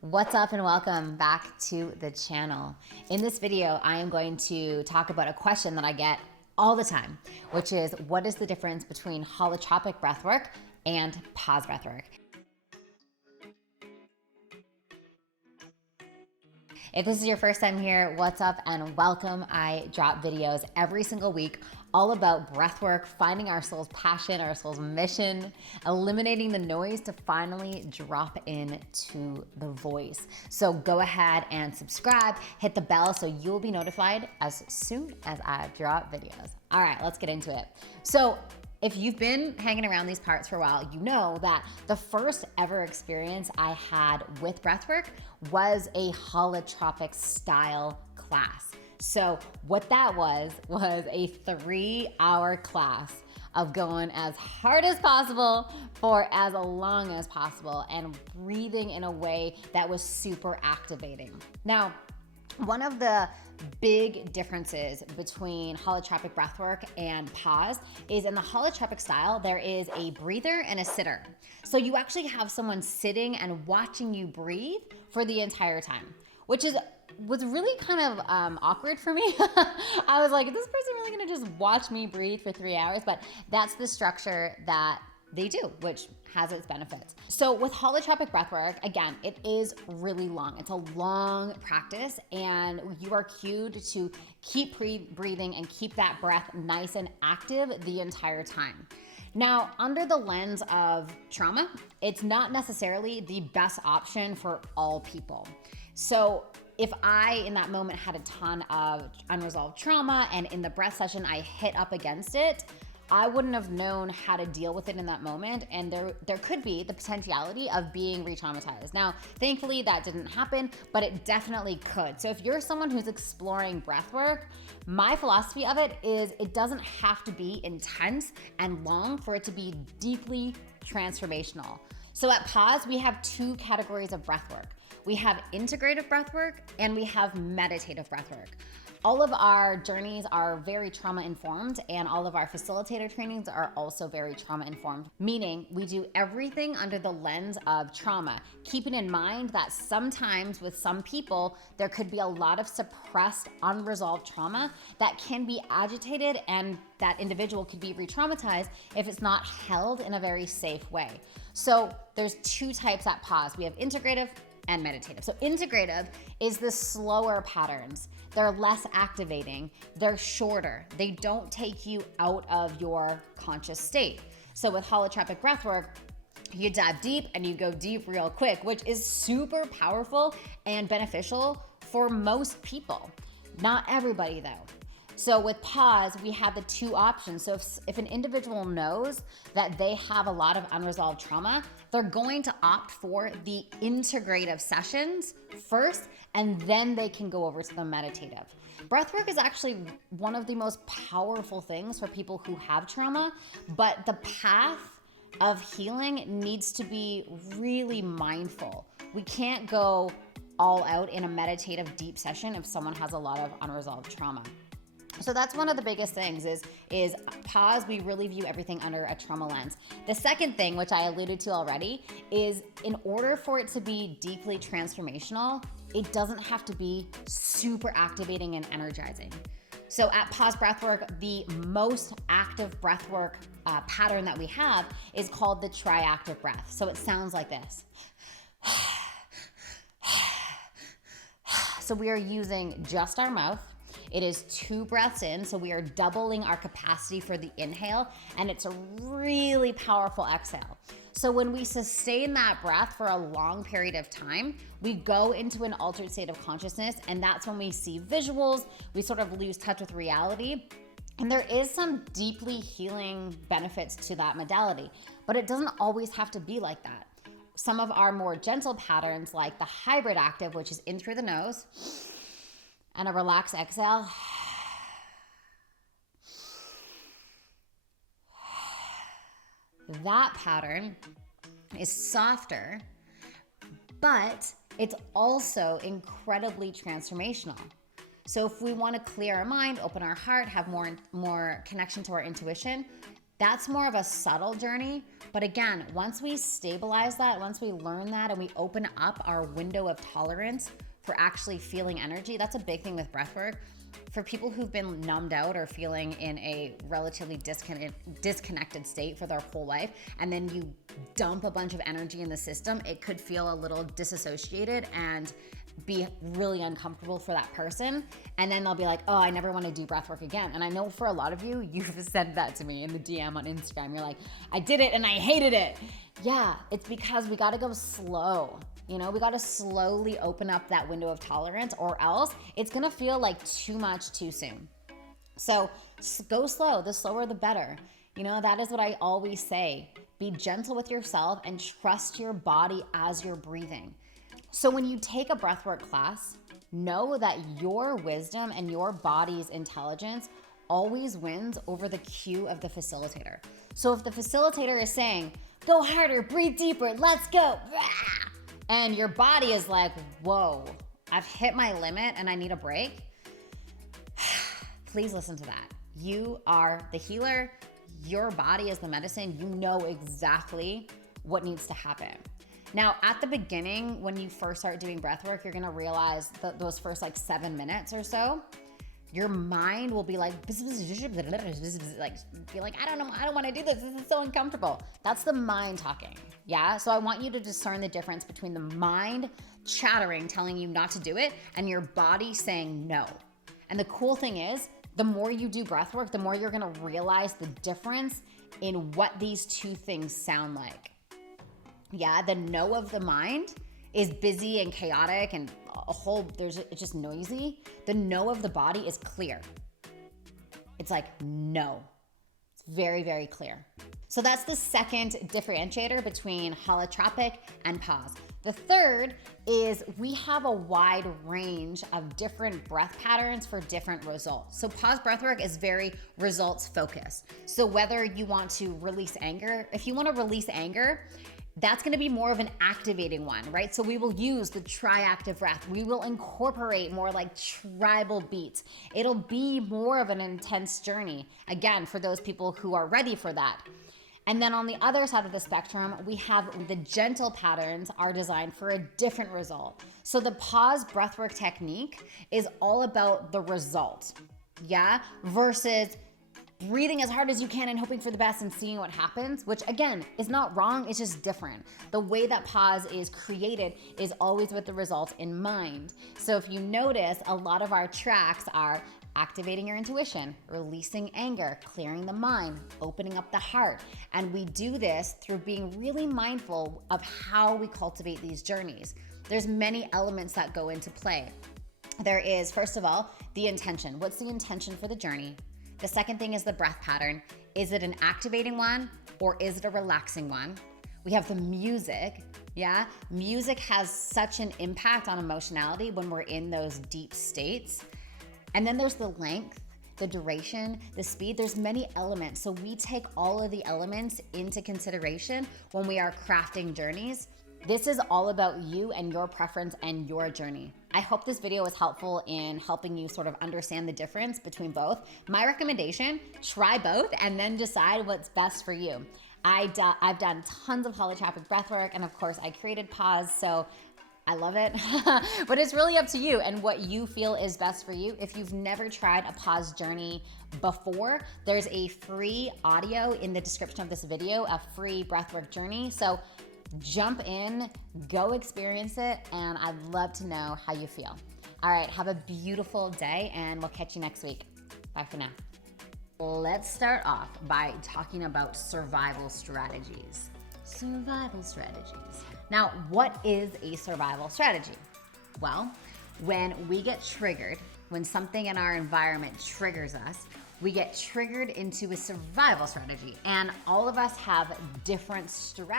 What's up and welcome back to the channel. In this video, I am going to talk about a question that I get all the time, which is what is the difference between holotropic breathwork and pause breathwork? If this is your first time here, what's up and welcome. I drop videos every single week all about breathwork, finding our soul's passion, our soul's mission, eliminating the noise to finally drop into the voice. So go ahead and subscribe, hit the bell so you'll be notified as soon as I drop videos. All right, let's get into it. So if you've been hanging around these parts for a while, you know that the first ever experience I had with breathwork was a holotropic style class. So what that was a 3-hour class of going as hard as possible for as long as possible and breathing in a way that was super activating. Now, one of the big differences between holotropic breathwork and pause is in the holotropic style, there is a breather and a sitter. So you actually have someone sitting and watching you breathe for the entire time, which was really kind of awkward for me. I was like, is this person really gonna just watch me breathe for 3 hours? But that's the structure that they do, which has its benefits. So with holotropic breathwork, again, it is really long. It's a long practice and you are cued to keep breathing and keep that breath nice and active the entire time. Now, under the lens of trauma, it's not necessarily the best option for all people. So if I, in that moment, had a ton of unresolved trauma and in the breath session, I hit up against it, I wouldn't have known how to deal with it in that moment, and there could be the potentiality of being re-traumatized. Now, thankfully that didn't happen, but it definitely could. So if you're someone who's exploring breathwork, my philosophy of it is it doesn't have to be intense and long for it to be deeply transformational. So at Pause, we have 2 categories of breathwork. We have integrative breathwork and we have meditative breathwork. All of our journeys are very trauma informed and all of our facilitator trainings are also very trauma informed, meaning we do everything under the lens of trauma, keeping in mind that sometimes with some people, there could be a lot of suppressed, unresolved trauma that can be agitated and that individual could be re-traumatized if it's not held in a very safe way. So there's 2 types at Pause. We have integrative and meditative. So integrative is the slower patterns. They're less activating, they're shorter. They don't take you out of your conscious state. So with holotropic breathwork, you dive deep and you go deep real quick, which is super powerful and beneficial for most people. Not everybody though. So with Pause, we have the 2 options. So if an individual knows that they have a lot of unresolved trauma, they're going to opt for the integrative sessions first, and then they can go over to the meditative. Breathwork is actually one of the most powerful things for people who have trauma, but the path of healing needs to be really mindful. We can't go all out in a meditative deep session if someone has a lot of unresolved trauma. So that's one of the biggest things is Pause, we really view everything under a trauma lens. The second thing, which I alluded to already, is in order for it to be deeply transformational, it doesn't have to be super activating and energizing. So at Pause Breathwork, the most active breathwork pattern that we have is called the triactive breath. So it sounds like this. So we are using just our mouth. It is 2 breaths in, so we are doubling our capacity for the inhale, and it's a really powerful exhale. So when we sustain that breath for a long period of time, we go into an altered state of consciousness, and that's when we see visuals, we sort of lose touch with reality, and there is some deeply healing benefits to that modality, but it doesn't always have to be like that. Some of our more gentle patterns, like the hybrid active, which is in through the nose, and a relaxed exhale. That pattern is softer, but it's also incredibly transformational. So if we want to clear our mind, open our heart, have more connection to our intuition, That's more of a subtle journey. But again, once we stabilize that, once we learn that and we open up our window of tolerance for actually feeling energy, that's a big thing with breathwork. For people who've been numbed out or feeling in a relatively disconnected state for their whole life, and then you dump a bunch of energy in the system, it could feel a little disassociated and be really uncomfortable for that person. And then they'll be like, oh, I never want to do breath work again. And I know for a lot of you, you've said that to me in the DM on Instagram. You're like, I did it and I hated it. Yeah, it's because we got to go slow. You know, we got to slowly open up that window of tolerance, or else it's going to feel like too much too soon. So go slow. The slower, the better. You know, that is what I always say. Be gentle with yourself and trust your body as you're breathing. So when you take a breathwork class, know that your wisdom and your body's intelligence always wins over the cue of the facilitator. So if the facilitator is saying, go harder, breathe deeper, let's go, and your body is like, whoa, I've hit my limit and I need a break, please listen to that. You are the healer. Your body is the medicine. You know exactly what needs to happen. Now, at the beginning, when you first start doing breath work, you're gonna realize that those first like 7 minutes or so, your mind will be like, be like, I don't know, I don't wanna do this is so uncomfortable. That's the mind talking, yeah? So I want you to discern the difference between the mind chattering, telling you not to do it, and your body saying no. And the cool thing is, the more you do breath work, the more you're gonna realize the difference in what these two things sound like. Yeah, the no of the mind is busy and chaotic and it's just noisy. The no of the body is clear. It's like, no. It's very, very clear. So that's the second differentiator between holotropic and pause. The third is we have a wide range of different breath patterns for different results. So pause breathwork is very results focused. So whether you want to release anger, if you want to release anger, that's gonna be more of an activating one, right? So we will use the triactive breath. We will incorporate more like tribal beats. It'll be more of an intense journey, again, for those people who are ready for that. And then on the other side of the spectrum, we have the gentle patterns are designed for a different result. So the pause breathwork technique is all about the result, yeah? Versus breathing as hard as you can and hoping for the best and seeing what happens, which again, is not wrong, it's just different. The way that pause is created is always with the result in mind. So if you notice, a lot of our tracks are activating your intuition, releasing anger, clearing the mind, opening up the heart. And we do this through being really mindful of how we cultivate these journeys. There's many elements that go into play. There is, first of all, the intention. What's the intention for the journey? The second thing is the breath pattern. Is it an activating one or is it a relaxing one? We have the music, yeah? Music has such an impact on emotionality when we're in those deep states. And then there's the length, the duration, the speed. There's many elements. So we take all of the elements into consideration when we are crafting journeys. This is all about you and your preference and your journey. I hope this video was helpful in helping you sort of understand the difference between both. My recommendation, try both and then decide what's best for you. I've done tons of holotropic breathwork, and of course I created pause, so I love it. But it's really up to you and what you feel is best for you. If you've never tried a pause journey before, there's a free audio in the description of this video, a free breathwork journey. So jump in, go experience it, and I'd love to know how you feel. All right, have a beautiful day, and we'll catch you next week. Bye for now. Let's start off by talking about survival strategies. Survival strategies. Now, what is a survival strategy? Well, when we get triggered, when something in our environment triggers us, we get triggered into a survival strategy, and all of us have different strategies.